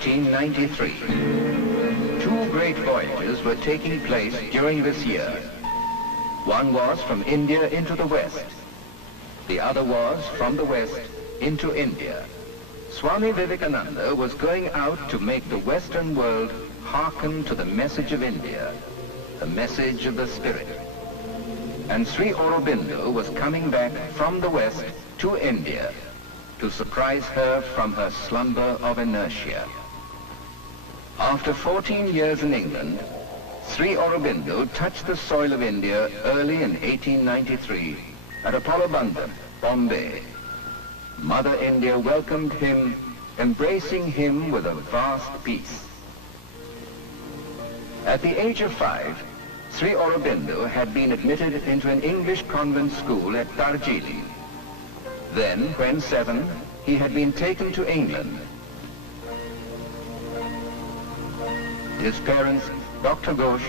1893. Two great voyages were taking place during this year. One was from India into the West. The other was from the West into India. Swami Vivekananda was going out to make the Western world hearken to the message of India, the message of the Spirit. And Sri Aurobindo was coming back from the West to India to surprise her from her slumber of inertia. After 14 years in England, Sri Aurobindo touched the soil of India early in 1893 at Apollo Bandar, Bombay. Mother India welcomed him, embracing him with a vast peace. At the age of 5, Sri Aurobindo had been admitted into an English convent school at Darjeeling. Then, when 7, he had been taken to England. His parents, Dr. Ghosh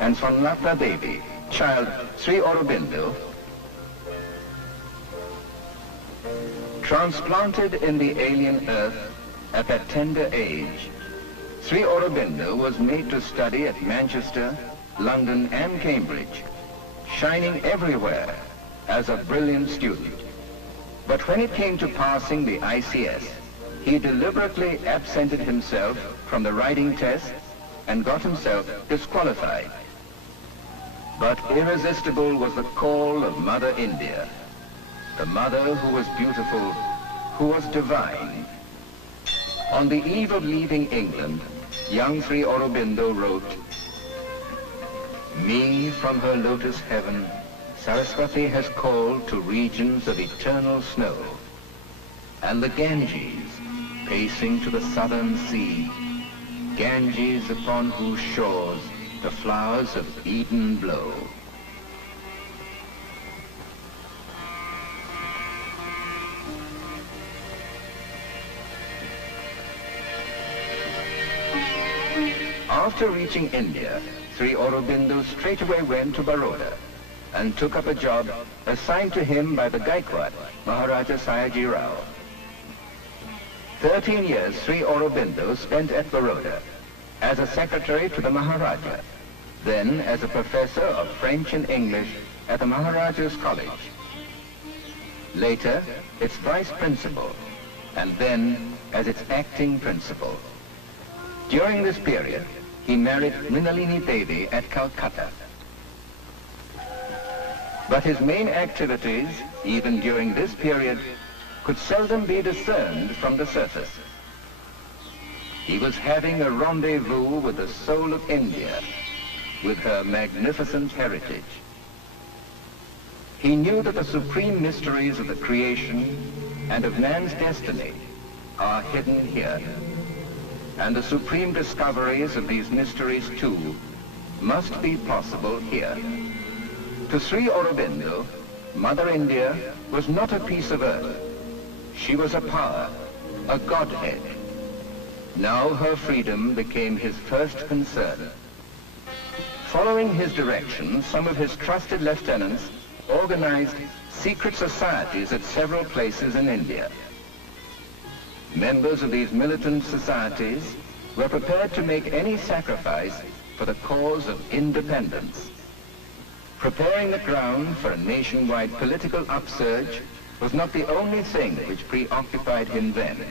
and Swarnalata Devi, child Sri Aurobindo, transplanted in the alien earth at that tender age, Sri Aurobindo was made to study at Manchester, London and Cambridge, shining everywhere as a brilliant student. But when it came to passing the ICS, he deliberately absented himself from the writing test and got himself disqualified. But irresistible was the call of Mother India, the mother who was beautiful, who was divine. On the eve of leaving England, young Sri Aurobindo wrote, "Me from her lotus heaven, Saraswati has called to regions of eternal snow, and the Ganges, pacing to the southern sea, Ganges upon whose shores the flowers of Eden blow." After reaching India, Sri Aurobindo straightaway went to Baroda and took up a job assigned to him by the Gaikwad, Maharaja Sayaji Rao. 13 years Sri Aurobindo spent at Baroda as a secretary to the Maharaja, then as a professor of French and English at the Maharaja's College. Later, its vice principal, and then as its acting principal. During this period, he married Mrinalini Devi at Calcutta. But his main activities, even during this period, could seldom be discerned from the surface. He was having a rendezvous with the soul of India, with her magnificent heritage. He knew that the supreme mysteries of the creation and of man's destiny are hidden here. And the supreme discoveries of these mysteries, too, must be possible here. To Sri Aurobindo, Mother India was not a piece of earth. She was a power, a godhead. Now her freedom became his first concern. Following his direction, some of his trusted lieutenants organized secret societies at several places in India. Members of these militant societies were prepared to make any sacrifice for the cause of independence. Preparing the ground for a nationwide political upsurge was not the only thing which preoccupied him then.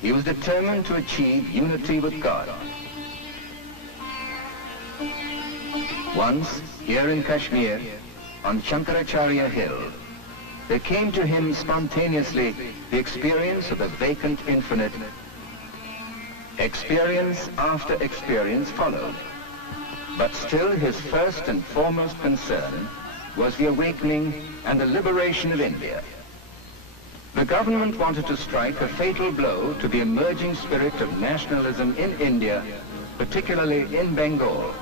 He was determined to achieve unity with God. Once, here in Kashmir, on Shankaracharya Hill, there came to him spontaneously the experience of the vacant infinite. Experience after experience followed. But still his first and foremost concern was the awakening and the liberation of India. The government wanted to strike a fatal blow to the emerging spirit of nationalism in India, particularly in Bengal.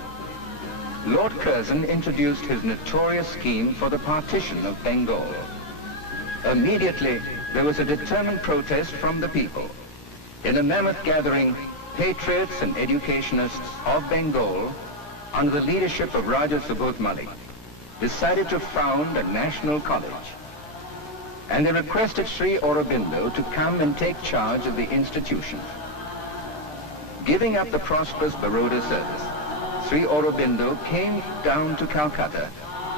Lord Curzon introduced his notorious scheme for the partition of Bengal. Immediately, there was a determined protest from the people. In a mammoth gathering, patriots and educationists of Bengal, under the leadership of Raja Subodh Malik, decided to found a national college. and they requested Sri Aurobindo to come and take charge of the institution. Giving up the prosperous Baroda service, Sri Aurobindo came down to Calcutta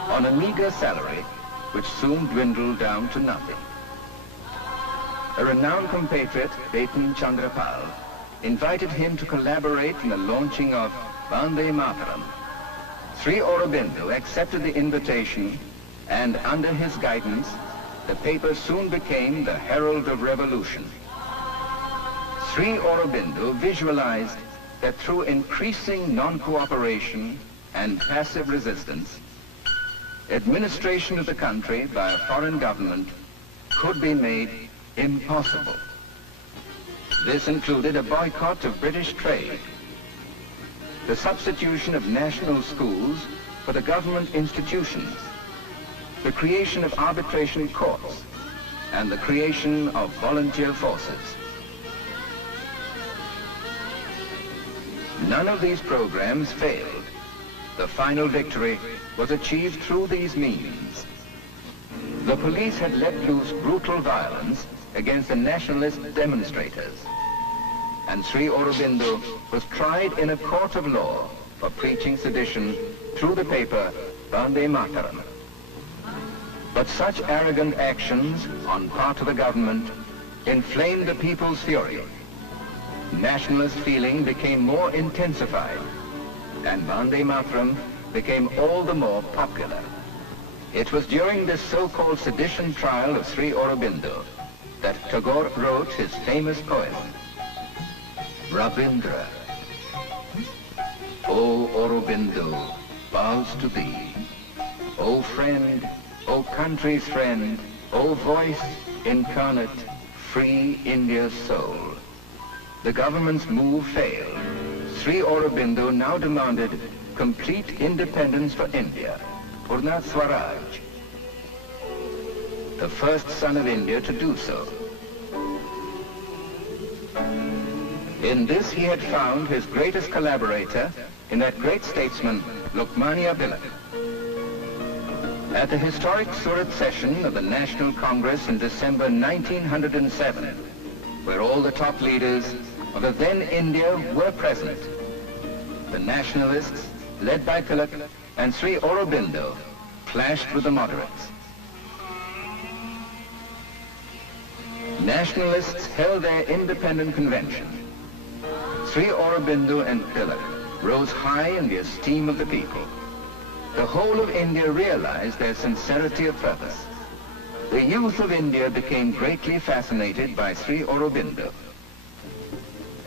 on a meager salary, which soon dwindled down to nothing. A renowned compatriot, Betan Chandrapal, invited him to collaborate in the launching of Vande Mataram. Sri Aurobindo accepted the invitation, and under his guidance, the paper soon became the herald of revolution. Sri Aurobindo visualized that through increasing non-cooperation and passive resistance, administration of the country by a foreign government could be made impossible. This included a boycott of British trade, the substitution of national schools for the government institutions, the creation of arbitration courts, and the creation of volunteer forces. None of these programs failed. The final victory was achieved through these means. The police had let loose brutal violence against the nationalist demonstrators, and Sri Aurobindo was tried in a court of law for preaching sedition through the paper Vande Mataram. But such arrogant actions on part of the government inflamed the people's fury. Nationalist feeling became more intensified, and Vande Mataram became all the more popular. It was during this so-called sedition trial of Sri Aurobindo that Tagore wrote his famous poem, Rabindra. O Aurobindo, bows to thee. O friend, O country's friend, O voice incarnate, free India's soul. The government's move failed. Sri Aurobindo now demanded complete independence for India, Purna Swaraj, the first son of India to do so. In this he had found his greatest collaborator in that great statesman, Lokmanya Tilak. At the historic Surat session of the National Congress in December 1907, where all the top leaders of the then India were present, the nationalists, led by Tilak and Sri Aurobindo, clashed with the moderates. Nationalists held their independent convention. Sri Aurobindo and Tilak rose high in the esteem of the people. The whole of India realized their sincerity of purpose. The youth of India became greatly fascinated by Sri Aurobindo.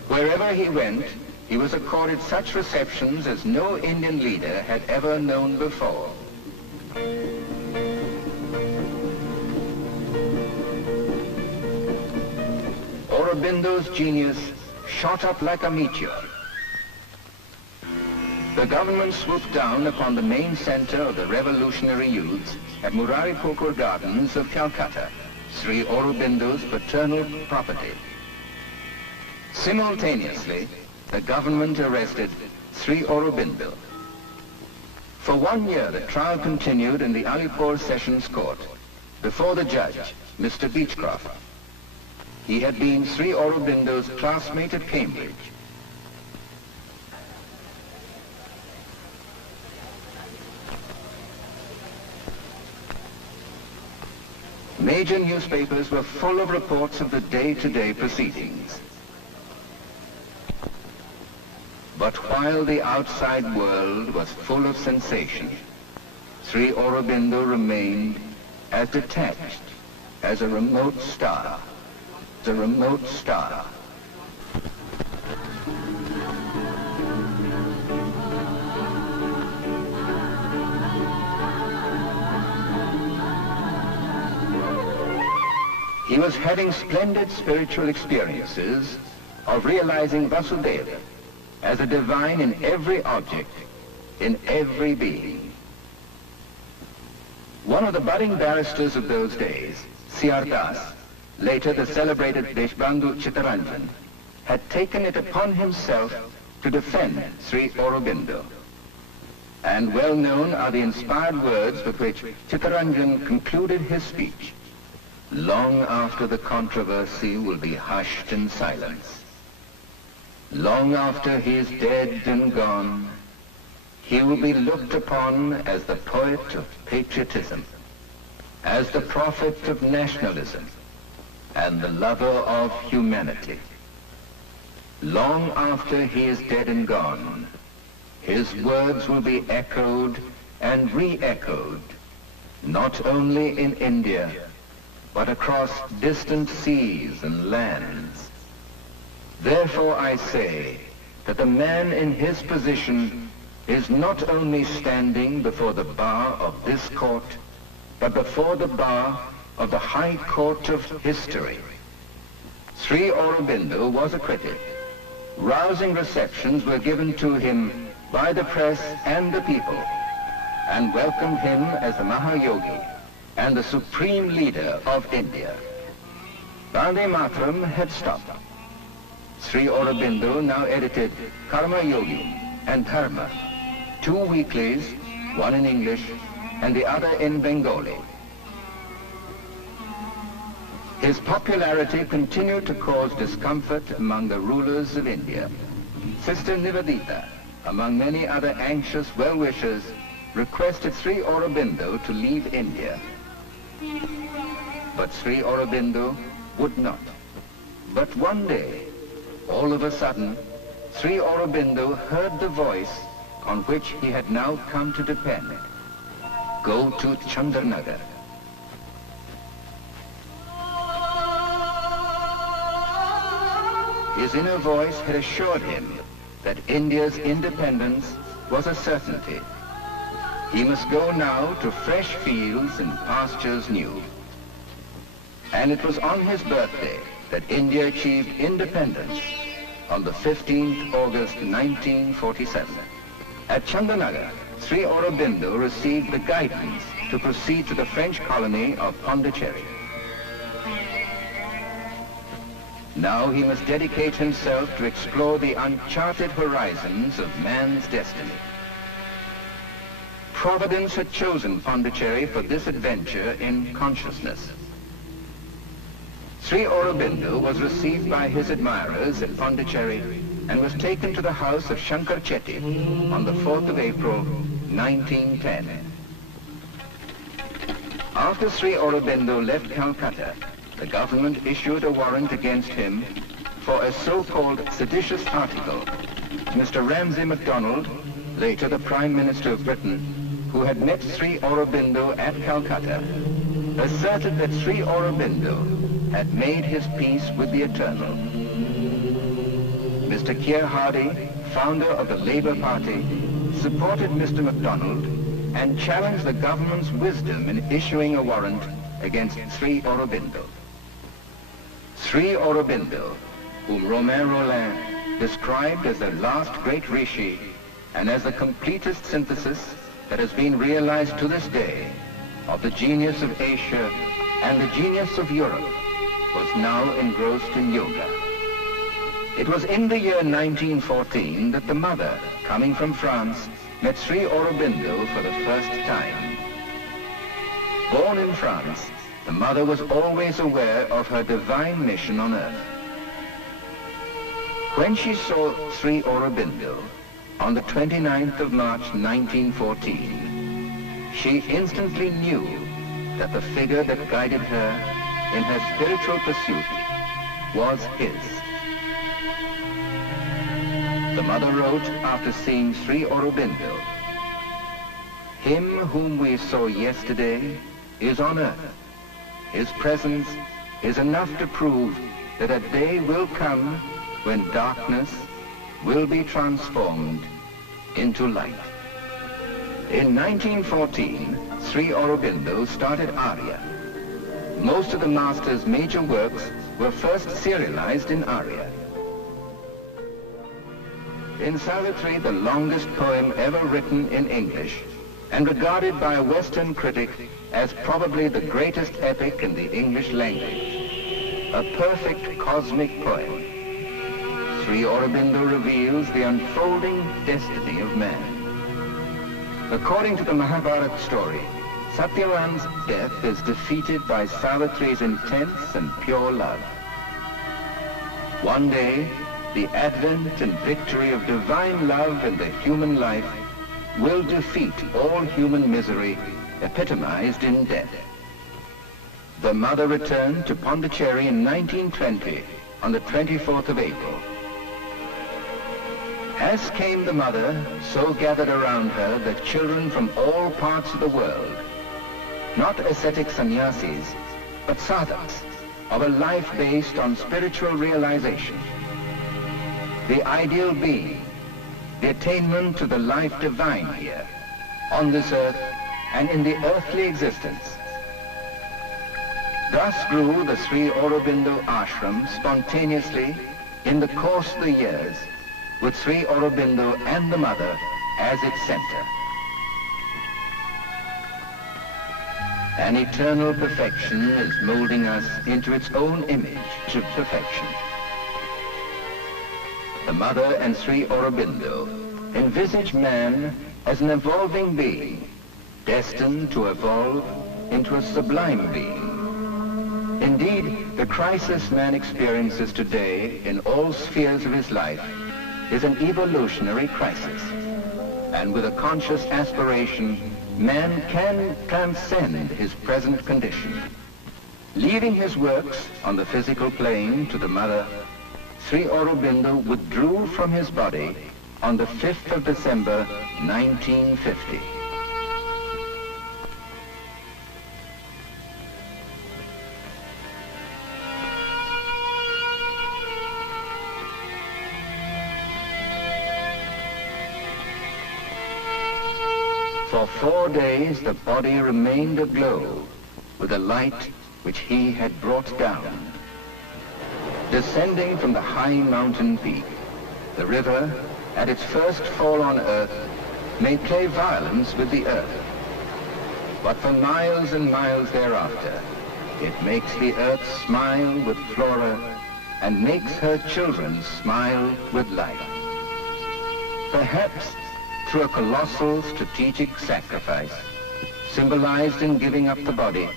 Wherever he went, he was accorded such receptions as no Indian leader had ever known before. Aurobindo's genius shot up like a meteor. The government swooped down upon the main center of the revolutionary youths at Murari Pukur Gardens of Calcutta, Sri Aurobindo's paternal property. Simultaneously, the government arrested Sri Aurobindo. For 1 year, the trial continued in the Alipur Sessions Court before the judge, Mr. Beechcroft. He had been Sri Aurobindo's classmate at Cambridge. Major newspapers were full of reports of the day-to-day proceedings. But while the outside world was full of sensation, Sri Aurobindo remained as detached as a remote star. The remote star. He was having splendid spiritual experiences of realizing Vasudeva as a divine in every object, in every being. One of the budding barristers of those days, C.R. Das, later the celebrated Deshbandhu Chittaranjan, had taken it upon himself to defend Sri Aurobindo. And well known are the inspired words with which Chittaranjan concluded his speech. Long after the controversy will be hushed in silence. Long after he is dead and gone, he will be looked upon as the poet of patriotism, as the prophet of nationalism, and the lover of humanity. Long after he is dead and gone, his words will be echoed and re-echoed, not only in India, but across distant seas and lands. Therefore I say that the man in his position is not only standing before the bar of this court, but before the bar of the High Court of History. Sri Aurobindo was a critic. Rousing receptions were given to him by the press and the people, and welcomed him as the Mahayogi and the supreme leader of India. Vande Mataram had stopped. Sri Aurobindo now edited Karma Yogi and Dharma, two weeklies, one in English and the other in Bengali. His popularity continued to cause discomfort among the rulers of India. Sister Nivedita, among many other anxious well-wishers, requested Sri Aurobindo to leave India. But Sri Aurobindo would not. But one day, all of a sudden, Sri Aurobindo heard the voice on which he had now come to depend. Go to Chandranagar. His inner voice had assured him that India's independence was a certainty. He must go now to fresh fields and pastures new. And it was on his birthday that India achieved independence on the 15th August 1947. At Chandranagar, Sri Aurobindo received the guidance to proceed to the French colony of Pondicherry. Now he must dedicate himself to explore the uncharted horizons of man's destiny. Providence had chosen Pondicherry for this adventure in consciousness. Sri Aurobindo was received by his admirers at Pondicherry and was taken to the house of Shankar Chetty on the 4th of April, 1910. After Sri Aurobindo left Calcutta, the government issued a warrant against him for a so-called seditious article. Mr. Ramsay MacDonald, later the Prime Minister of Britain, who had met Sri Aurobindo at Calcutta, asserted that Sri Aurobindo had made his peace with the Eternal. Mr. Keir Hardie, founder of the Labour Party, supported Mr. MacDonald and challenged the government's wisdom in issuing a warrant against Sri Aurobindo. Sri Aurobindo, whom Romain Rolland described as the last great rishi and as the completest synthesis that has been realized to this day of the genius of Asia and the genius of Europe, was now engrossed in yoga. It was in the year 1914 that the mother, coming from France, met Sri Aurobindo for the first time. Born in France, the mother was always aware of her divine mission on earth. When she saw Sri Aurobindo on the 29th of March 1914, she instantly knew that the figure that guided her in her spiritual pursuit was his. The mother wrote after seeing Sri Aurobindo, "Him whom we saw yesterday is on earth. His presence is enough to prove that a day will come when darkness will be transformed into light." In 1914, Sri Aurobindo started Arya. Most of the master's major works were first serialized in Arya. In Savitri, the longest poem ever written in English, and regarded by a Western critic as probably the greatest epic in the English language, a perfect cosmic poem, Sri Aurobindo reveals the unfolding destiny of man. According to the Mahabharata story, Satyavan's death is defeated by Savitri's intense and pure love. One day, the advent and victory of divine love in the human life will defeat all human misery epitomized in death. The mother returned to Pondicherry in 1920 on the 24th of April. As came the mother, so gathered around her the children from all parts of the world, not ascetic sannyasis, but sadhaks of a life based on spiritual realization. The ideal being, the attainment to the life divine here, on this earth and in the earthly existence. Thus grew the Sri Aurobindo ashram spontaneously in the course of the years, with Sri Aurobindo and the mother as its center. An eternal perfection is molding us into its own image of perfection. The mother and Sri Aurobindo envisage man as an evolving being, destined to evolve into a sublime being. Indeed, the crisis man experiences today in all spheres of his life is an evolutionary crisis. And with a conscious aspiration, man can transcend his present condition. Leaving his works on the physical plane to the mother, Sri Aurobindo withdrew from his body on the 5th of December, 1950. For 4 days the body remained aglow with the light which he had brought down. Descending from the high mountain peak, the river, at its first fall on earth, may play violence with the earth. But for miles and miles thereafter, it makes the earth smile with flora and makes her children smile with life. Perhaps through a colossal strategic sacrifice, symbolized in giving up the body,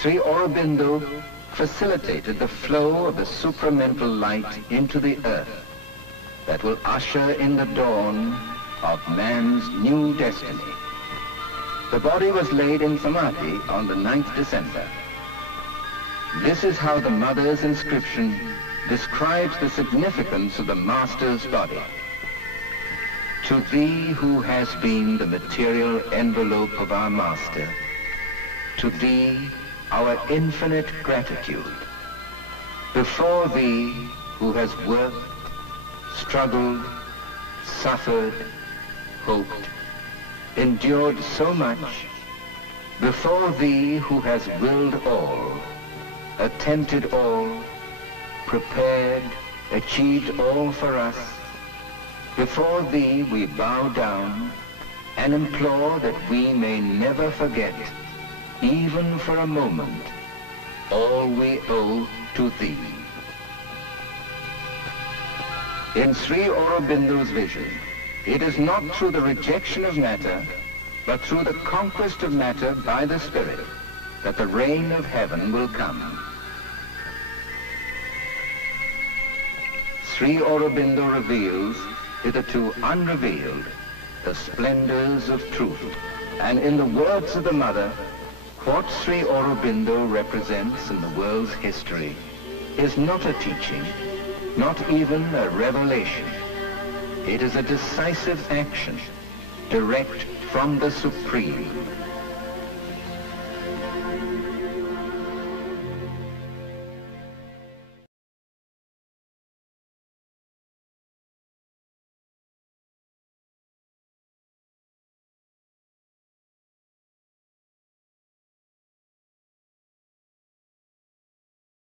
Sri Aurobindo facilitated the flow of the supramental light into the earth that will usher in the dawn of man's new destiny. The body was laid in Samadhi on the 9th December. This is how the mother's inscription describes the significance of the master's body. To thee who has been the material envelope of our master, to thee our infinite gratitude. Before thee who has worked, struggled, suffered, hoped, endured so much, before thee who has willed all, attempted all, prepared, achieved all for us, before thee we bow down and implore that we may never forget, even for a moment, all we owe to thee. In Sri Aurobindo's vision, it is not through the rejection of matter, but through the conquest of matter by the Spirit, that the reign of heaven will come. Sri Aurobindo reveals, hitherto unrevealed, the splendors of truth. And in the words of the mother, what Sri Aurobindo represents in the world's history is not a teaching, not even a revelation. It is a decisive action, direct from the Supreme.